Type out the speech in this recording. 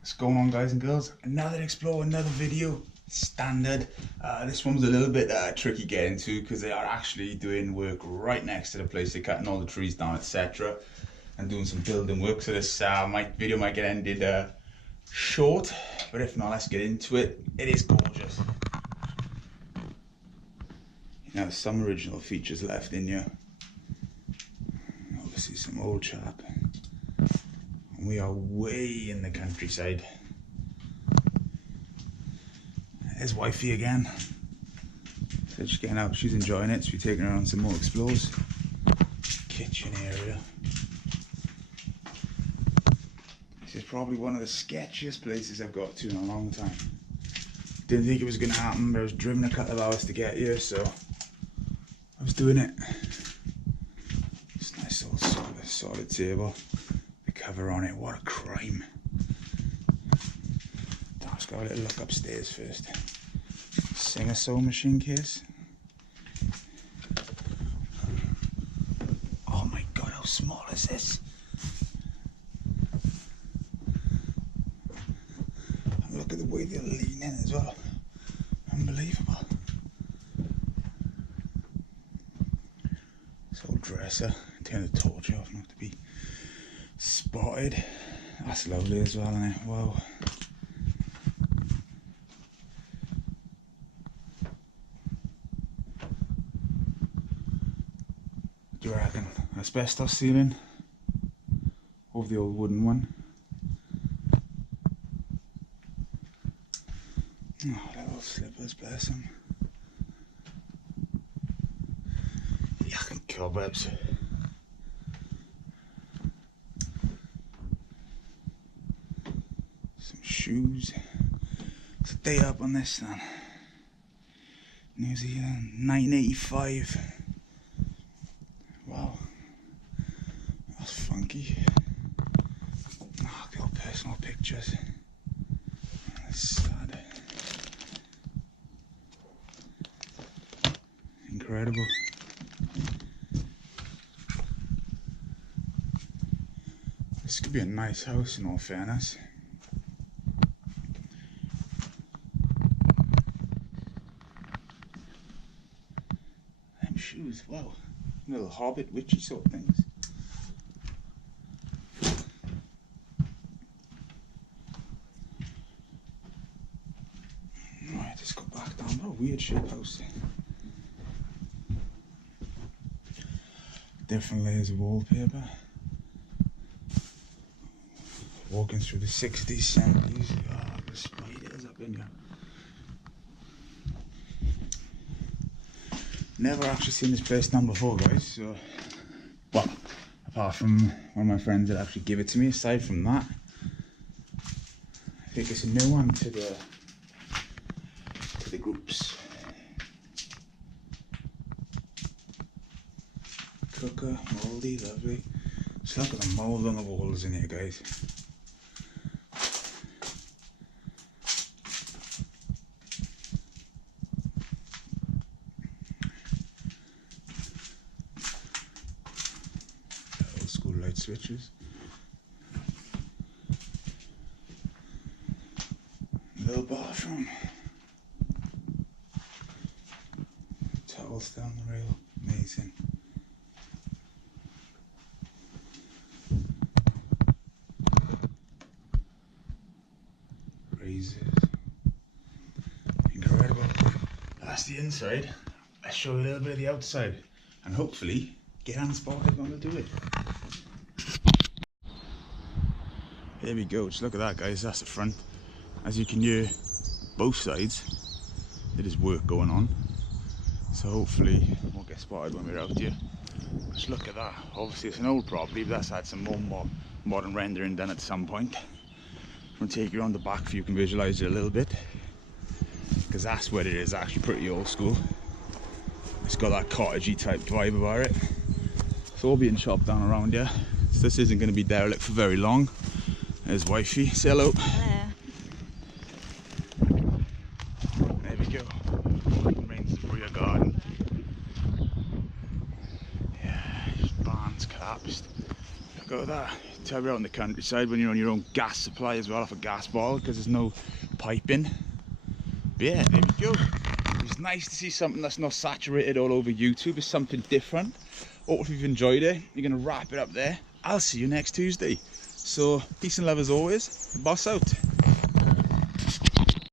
What's going on, guys and girls? Another explore, another video. Standard. This one was a little bit tricky getting to because they are actually doing work right next to the place. They're cutting all the trees down, etc., and doing some building work. So this video might get ended short, but if not, let's get into it. It is gorgeous. Now, there's some original features left in here. Obviously, some old chap. And we are way in the countryside. There's wifey again. So she's getting out, she's enjoying it. So we're taking her on some more explores. Kitchen area. This is probably one of the sketchiest places I've got to in a long time. Didn't think it was going to happen, but I was driven a couple of hours to get here, so I was doing it. It's a nice old solid table. The cover on it, what a crime. Let's go a little look upstairs first. Singer sewing machine case. Oh my god, how small is this? And look at the way they're leaning as well. Unbelievable. This old dresser. Turn the torch off not to be spotted. That's lovely as well, isn't it? Whoa. Do you reckon asbestos ceiling or the old wooden one? Oh, little slippers, bless them. Yucking cobwebs. Some shoes. It's a day up on this then. New Zealand, 1985. Wow, that's funky. Oh, the old personal pictures. That's sad. Incredible. This could be a nice house in all fairness. Them shoes, wow. Little hobbit witchy sort of things. Right, let's go back down. What a weird shape house. Different layers of wallpaper. Walking through the 60s, 70s. Oh, the spiders up in here. Never actually seen this place done before, guys, so, well, apart from one of my friends that actually gave it to me. Aside from that, I think it's a new one to the groups. Cooker, mouldy, lovely. Just look at the mould on the walls in here, guys. Light switches. Little bathroom. Towels down the rail. Amazing. Razors. Incredible. That's the inside. Let's show you a little bit of the outside and hopefully get unspotted when we do it. There we go, just look at that, guys, that's the front. As you can hear, both sides, there is work going on. So hopefully we won't get spotted when we're out here. Just look at that. Obviously it's an old property, but that's had some more modern rendering done at some point. I'm going to take you on the back so you can visualise it a little bit. Because that's what it is, actually pretty old school. It's got that cottagey type vibe about it. It's all being chopped down around here. So this isn't going to be derelict for very long. There's wifey. Say hello. Hello. There we go. Rains through your garden. Yeah, barn's collapsed. Look at that. to be out in the countryside when you're on your own gas supply as well, off a gas bottle, because there's no piping. But yeah, there we go. It's nice to see something that's not saturated all over YouTube. It's something different. Hope you've enjoyed it. You're going to wrap it up there. I'll see you next Tuesday. So peace and love as always. Boss out.